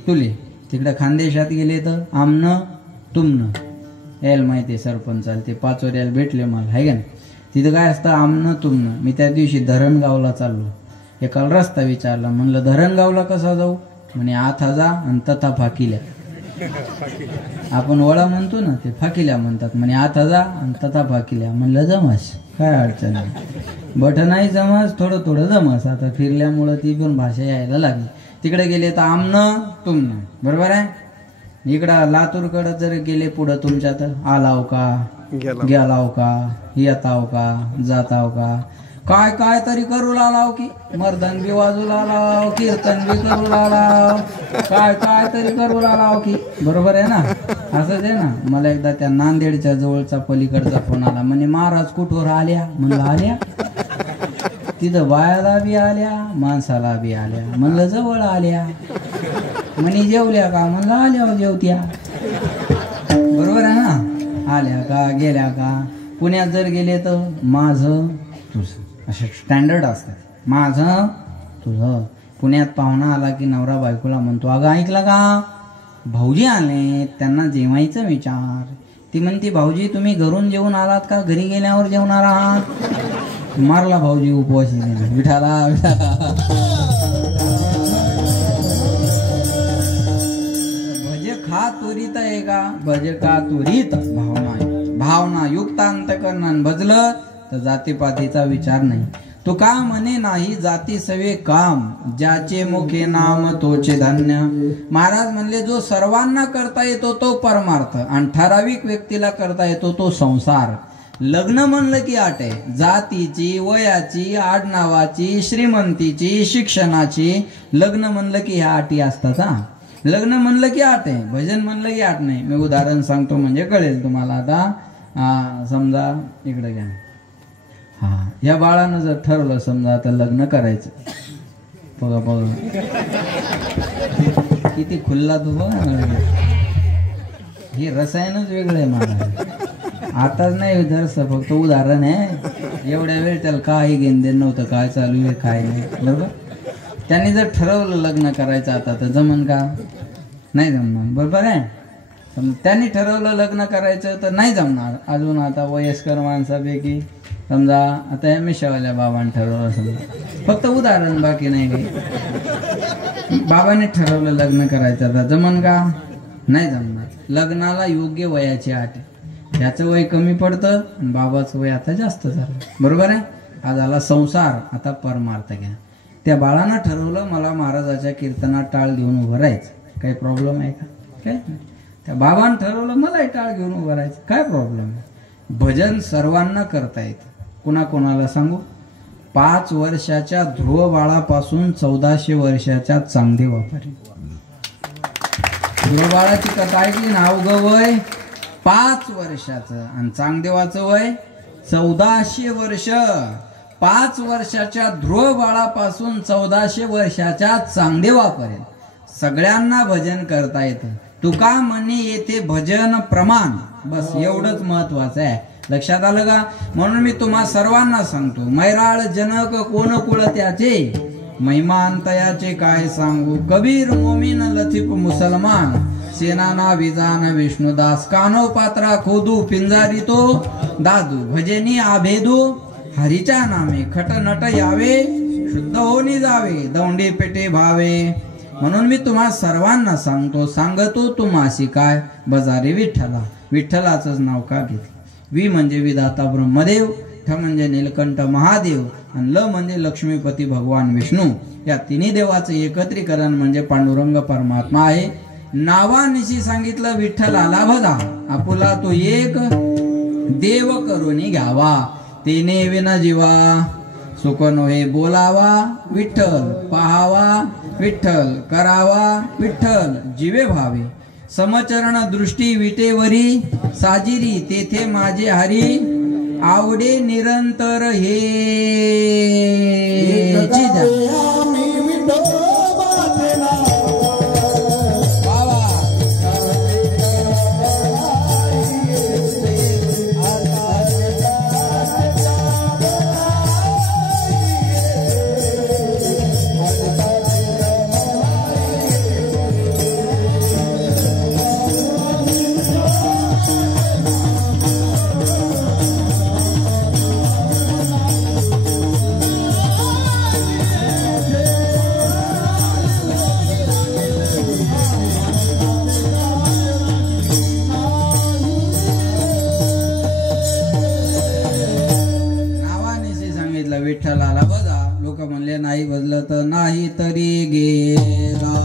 तुले. तिकडे खानदेशात गेले तर आमनं तुमनं. यायला माहिती आहे सरपंचाला, ते 5 वर यायला भेटले मला, आहे का नाही. तिथं काय असतं आमनं तुमनं. मी त्या दिवशी धरणगावला चाललो. एकाला रस्ता विचारला, म्हणलं धरणगावला कसा जाऊ? म्हणे आथा जा आणि तथा फाकिल्या. आपण वळा म्हणतो ना, ते फाकिल्या म्हणतात. म्हणे आथा जा आणि तथा फाकिल्या. म्हणलं जमस, काय अडचण नाही. बट नाही जमस, थोडं जमस. आता फिरल्यामुळं ती पण भाषा यायला लागली. तिकडे गेले तर आमनं तुमनं. बरोबर आहे. इकडं लातूरकडं जर गेले पुढं तुमच्या तर आलाव का, गेलाव का, येताव का, जाताव का, काय तरी करू लालाव की, मर्दन बी वाजू लालाव, कीर्तन बी करू लालाव, काय तरी करू लालाव की. बरोबर आहे ना. असंच आहे ना. मला एकदा त्या नांदेडच्या जवळचा पलीकडचा फोन आला. म्हणे महाराज कुठवर आल्या? म्हणलं आल्या. तिथं बायाला बी आल्या, माणसाला बी आल्या. म्हणलं जवळ आल्या. म्हणे जेवल्या का? म्हणलं आल्या जेवत्या. बरोबर आहे ना. आल्या का, गेल्या का. पुण्यात जर गेले तर माझं तुझं असे स्टँडर्ड असतात. माझं तुझं. पुण्यात पाहुणा आला की नवरा बायकोला म्हणतो, अगं ऐकला का, भाऊजी आले, त्यांना जेवायचं विचार. ती म्हणते, भाऊजी तुम्ही घरून जेवून आलात का घरी गेल्यावर जेवणार आहात? मारला भाऊजी उपवासी. विठाला विठाला. हा त्वरित आहे का? भज का त्वरित भावना आहे. भावना युक्त अंतकरणान भजलं तर जातीपातीचा विचार नाही. तो का म्हणे नाही जाती सवे काम, ज्याचे मुखे नाम तोचे धन्य. महाराज म्हणले जो सर्वांना करता येतो तो परमार्थ आणि ठराविक व्यक्तीला करता येतो तो संसार. लग्न म्हणलं की अट आहे जातीची, वयाची, आडनावाची, श्रीमंतीची, शिक्षणाची. लग्न म्हणलं की ह्या अटी असतात. लग्न म्हणलं की अट आहे, भजन म्हणलं की अट नाही. मी उदाहरण सांगतो म्हणजे कळेल तुम्हाला. आता समजा इकडे घ्या. या बाळानं जर ठरवलं समजा आता लग्न करायचं, बघा बघा किती खुल्ला तू बघा. हे रसायनच वेगळं आहे मला. आताच नाही धरस, फक्त उदाहरण आहे. एवढ्या वेळ त्याला काही घेणं देणं नव्हतं, काय चालू आहे काय नाही. बरोबर. त्यांनी जर ठरवलं लग्न करायचं आता तर जमन का? नाही जमणार. बरोबर आहे. त्यांनी ठरवलं लग्न करायचं तर नाही जमणार. अजून आता वयस्कर माणसापैकी समजा आता या मिशावाल्या बाबांनी ठरवलं समजा, फक्त उदाहरण बाकी नाही काही. बाबाने ठरवलं लग्न करायचं आता जमन का? नाही जमणार. लग्नाला योग्य वयाची अट आहे. त्याचं वय कमी पडतं आणि बाबाचं वय आता जास्त झालं. बरोबर आहे. हा झाला संसार. आता परमार्थ घ्या. त्या बाळानं ठरवलं मला महाराजाच्या कीर्तनात टाळ घेऊन उभं राहायचं, काही प्रॉब्लेम आहे का? काय नाही. त्या बाबानं ठरवलं मलाही टाळ घेऊन उभं राहायचं, काय प्रॉब्लेम आहे? भजन सर्वांना करता येतं. कोणाकोणाला सांगू? 5 वर्षाच्या ध्रुव बाळापासून 1400 वर्षाच्या चांगदेवापर्यंत. ध्रुव बाळाची कथा ऐकली ना? अवघं वय 5 वर्षाचं आणि चांगदेवाचं वय 1400 वर्ष. 5 वर्षाच्या ध्रुव बाळापासून 1400 वर्षाच्या चांगदेवापर्यंत सगळ्यांना भजन करता येतं. तुका म्हणे येथे भजन प्रमाण, बस एवढंच महत्वाचं आहे. लक्षात आलं का? म्हणून मी तुम्हा सर्वांना सांगतो, मैराळ जनक कोण कुळ त्याचे, महिमांतयाचे काय सांगू. कबीर मोमीन लथीफ मुसलमान, सेनाना विजान विष्णुदास, कानो पात्रा खोदू पिंजारी तो दादू, भजनी आभेदू हरीच्या नामे, खट नट यावे शुद्ध होनी जावे, दौंडी पेटे भावे. म्हणून मी तुम्हा सर्वांना सांगतो तुम्हाशी काय, बजारे विठ्ठला. विठ्ठलाचंच नाव का घेतलं? वि म्हणजे विधाता ब्रह्मदेव, ठ म्हणजे नीलकंठ महादेव आणि ल म्हणजे लक्ष्मीपती भगवान विष्णू. या तिन्ही देवाचं एकत्रीकरण म्हणजे पांडुरंग परमात्मा आहे. नावानिशी सांगितलं विठ्ठलाला भजा, आपुला तो एक देव करुनी घ्यावा, तेने विना जीवा सुख नोहे बोलावा. विठ्ठल पाहावा, विठ्ठल करावा, विठ्ठल जीवे भावे. समचरण दृष्टी विटेवरी साजिरी, तेथे माझे हरी आवडे निरंतर हे. विठ्ठलाला बजा. लोक म्हणले नाही बजलं तर नाही तरी गेला.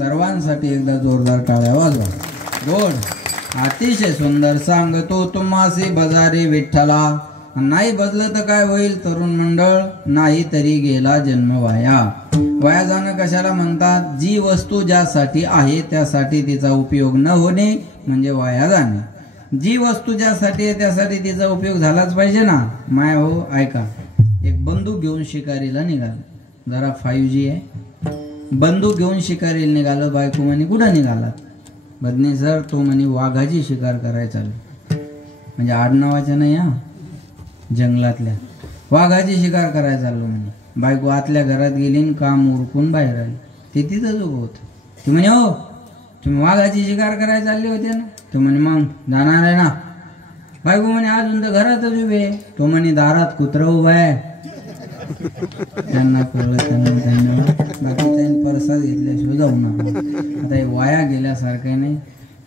सर्वांसाठी एकदा जोरदार टाळ्या वाजवा. गोड अतिशय सुंदर सांगतो तुम्हासी बजारे विठ्ठला. नाही बदलं तर काय होईल तरुण मंडळ, नाही तरी गेला जन्म वाया. वाया जाणं कशाला म्हणतात? जी वस्तू ज्यासाठी आहे त्यासाठी तिचा उपयोग न होणे म्हणजे वाया जाणे. जी वस्तू ज्यासाठी आहे त्यासाठी तिचा उपयोग झालाच पाहिजे ना. माया हो ऐका, एक बंदूक घेऊन शिकारीला निघाला. जरा 5G आहे. बंदूक घेऊन शिकारीला निघालं. बायको म्हणे कुठं निघाला? बदने सर तो म्हणे वाघाची शिकार करायला चालू. म्हणजे आडनावाच्या नाही हा, जंगलातल्या वाघाची शिकार करायला चाललो म्हणे. बायको आतल्या घरात गेली आणि काम उरकून बाहेर आली. ते तिथंच उभं होतं. ती म्हणे हो तुम्ही वाघाची शिकार करायला चालले होते ना? तो म्हणे मग जाणार आहे ना. बायको म्हणे अजून तर घरातच उभे. तो म्हणे दारात कुत्रं उभं आहे. त्यांना कळलं, त्यांना धन्यवाद. बाकी त्यांनी परसाद घेतल्याशिवाय जाऊ नका. आता हे वाया गेल्यासारखं नाही.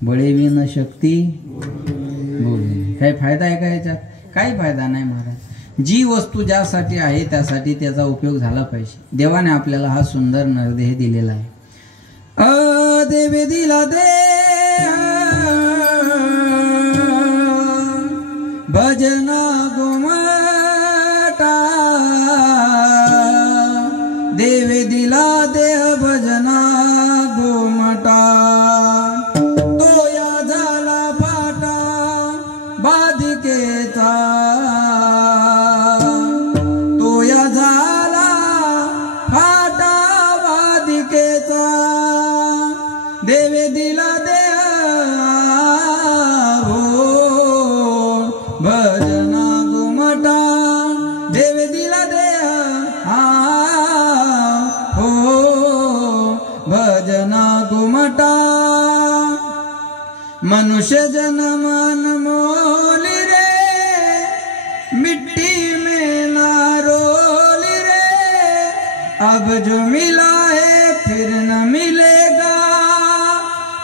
बळे बी न शक्ती बोलली. काही फायदा आहे का याच्यात? काही फायदा नाही महाराज. जी वस्तू ज्यासाठी आहे त्यासाठी त्याचा उपयोग झाला पाहिजे. देवाने आपल्याला हा सुंदर नरदेह दिलेला आहे. देवे दिला दे भजना गोमाटा. देवे दिला देह भजना गोमाटा. तो या झाला फाटा बाधिकेचा. तो या झाला फाटा बाधिकेचा. देवे दिला देह हो भजना गोमाटा. देवे दिला देह हो भजना गोमाटा. मनुष्य जन्म अनमोल रे, मिट्टी में ना रोल रे. अब जो मिला है फिर न मिलेगा.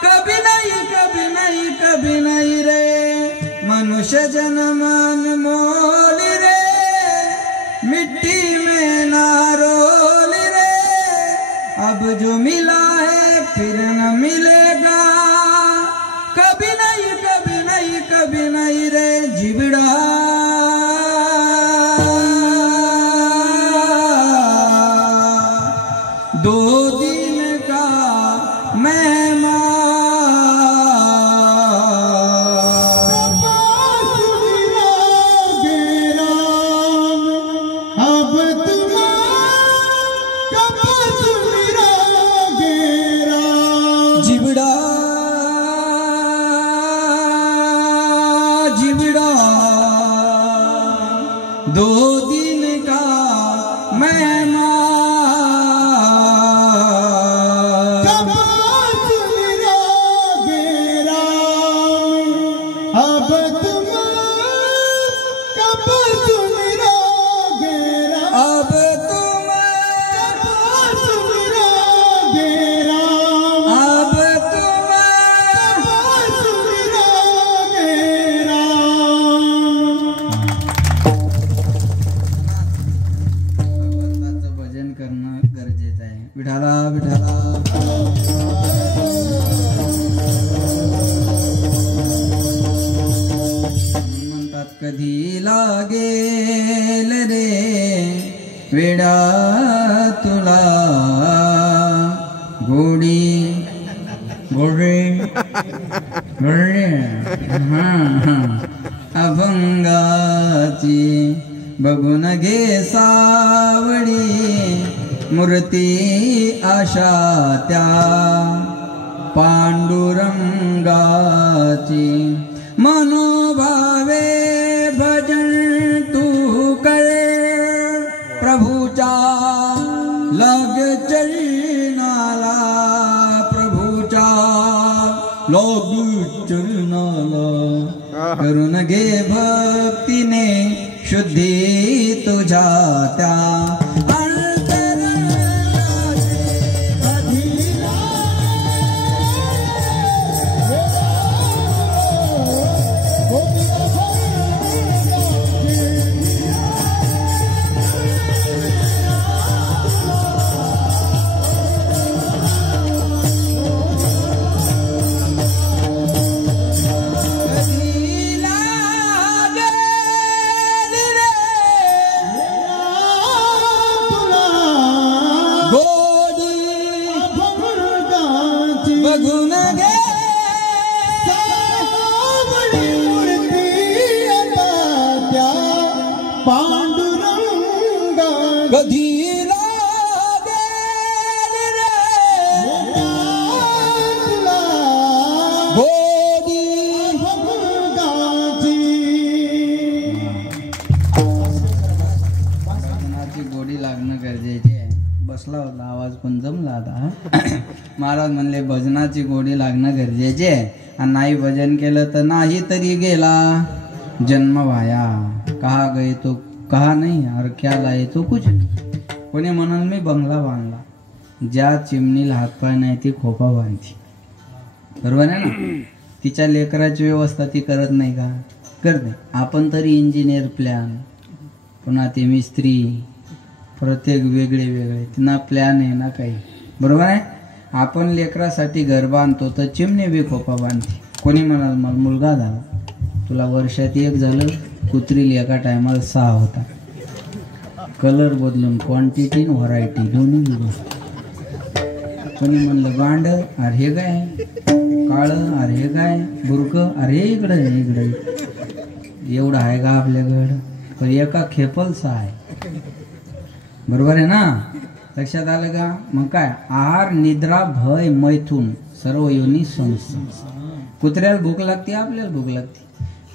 कभी नहीं कभी नहीं कभी नहीं रे. मनुष्य जन्म अनमोल रे, मिट्टी में ना रोल रे. अब जो मिला है फिर न मिलेगा. कभी नहीं कभी नहीं कभी नहीं रे. जिबड़ा दो दिन का मेहमान. जिबड़ा जिबड़ा दो दिन का मेहमान. विठाला विठाला. म्हणतात कधी लागेल रे वेडा तुला गोडी गोडे गोडे. अभंगाची बघून घे सावळी. मूर्ती आशा त्या पांडुरंगाची. मनोभावे भजन तू कर. प्रभूच्या लाग चरणाला. प्रभूच्या लाग चरणाला. करून घे भक्तीने शुद्धी तुझ्या त्या. बघून घे मूर्ती आता त्या पांडुरंगा कधी बसला होता आवाज पण जमला आता महाराज म्हणले भजनाची गोडी लागणं गरजेचे आणि नाही भजन केलं तर नाही तरी गेला जन्म वाया कहा गए तो कहा नाही और क्या लाए तो कुछ नाही कोणी म्हणून मी बंगला बांधला ज्या चिमणीला हातपाय नाही ती खोपा बांधती बरोबर आहे ना तिच्या लेकराची व्यवस्था ती करत नाही का करते आपण तरी इंजिनियर प्लॅन पुन्हा ते मिस्त्री प्रत्येक वेगळे वेगळे ना प्लॅन आहे ना काही बरोबर आहे आपण लेकरासाठी घर बांधतो तर चिमणे बी खोपा बांधते कोणी म्हणाल मला मुलगा झाला तुला वर्षात एक झालं कुत्रील एका टायमाला 6 होता कलर बदलून क्वांटिटी आणि व्हरायटी दोन्ही गोष्टी कोणी म्हणलं गांड अरे हे काय काळं अरे हे काय बुरक अरे इकडं एवढं आहे का आपल्याकडं पण एका खेपल 6 आहे बरोबर आहे ना लक्षात आलं का मग काय आहार निद्रा भय मैथून सर्व योनी संस्था कुत्र्याला भूक लागते आपल्याला भूक लागते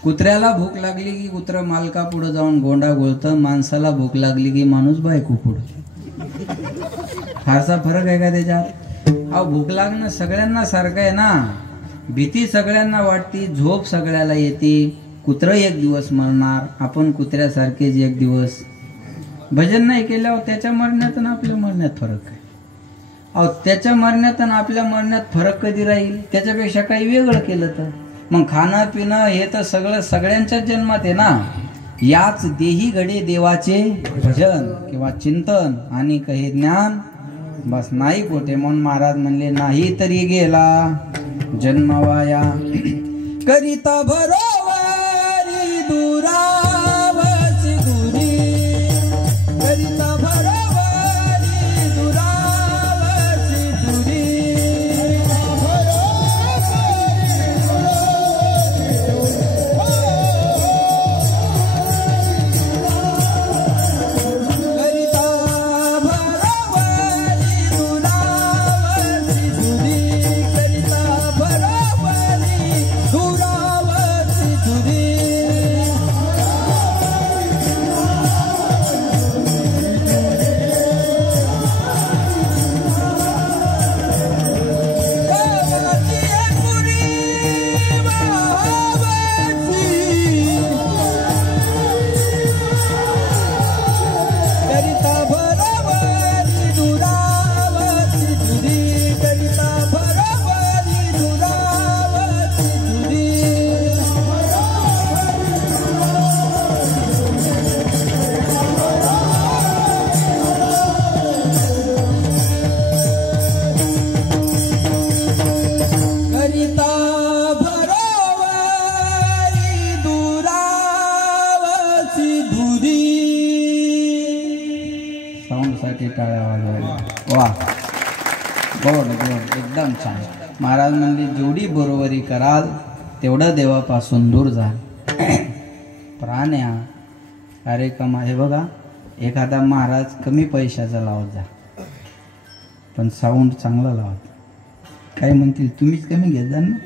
कुत्र्याला भूक लागली की कुत्र मालका पुढे जाऊन गोंडा गोळतं माणसाला भूक लागली की माणूस बायको पुढे फारसा फरक आहे का त्याच्यात अहो भूक लागणं सगळ्यांना सारखं आहे ना भीती सगळ्यांना वाटते झोप सगळ्याला येते कुत्र एक दिवस मरणार आपण कुत्र्यासारखेच एक दिवस भजन नाही केल्यावर त्याच्या मरण्यात आणि आपल्या मरण्यात फरक आहे अहो त्याच्या मरण्यात आणि आपल्या मरण्यात फरक कधी राहील त्याच्यापेक्षा काही वेगळं केलं तर मग खाणं पिणं हे तर सगळं सगळ्यांच्याच जन्मात आहे ना याच देही घडे देवाचे भजन किंवा चिंतन आणि काही ज्ञान बस नाही कोठे म्हणून महाराज म्हणले नाही तरी गेला जन्मवाया करिता भरोवारी दुरावची दुरी करिता भरोवारी दुरावची दुरी एकदम छान महाराज म्हणले जेवढी बरोबरी कराल तेवढं देवापासून दूर जाल प्राण्या अरे कमा हे बघा एखादा महाराज कमी पैशाचा लावत जा पण साऊंड चांगला लावत काय म्हणतील तुम्हीच कमी घेत जा ना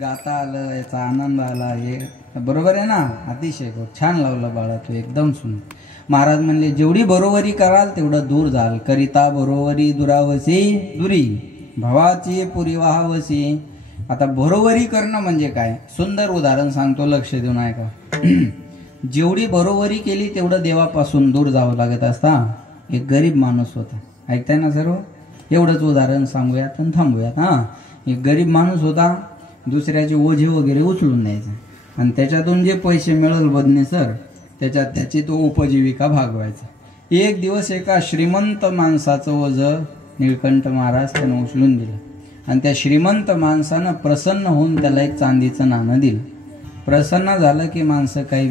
गाता आलं याचा आनंद आला हे बरोबर आहे ना अतिशय छान लावलं बाळा तू एकदम सुंदर महाराज म्हणले जेवढी बरोबरी कराल तेवढं दूर जाल करिता बरोबरी दुरावसी दुरी भवाची पुरी वाहावसी आता बरोबरी करणं म्हणजे काय सुंदर उदाहरण सांगतो लक्ष देऊन ऐका जेवढी बरोबरी केली तेवढं देवापासून दूर जावं लागत असता एक गरीब माणूस होता ऐकताय ना सर्व एवढंच उदाहरण सांगूयात आणि थांबूयात हा एक गरीब माणूस होता दुसऱ्याचे ओझे वगैरे उचलून द्यायचं आणि त्याच्यातून जे पैसे मिळेल बदने सर त्याच्यात त्याची तो उपजीविका भागवायचा एक दिवस एका श्रीमंत माणसाचं ओझं निळकंठ महाराज त्यानं उचलून दिलं आणि त्या श्रीमंत माणसानं प्रसन्न होऊन त्याला एक चांदीचं नाणं दिलं प्रसन्न झालं की माणसं काही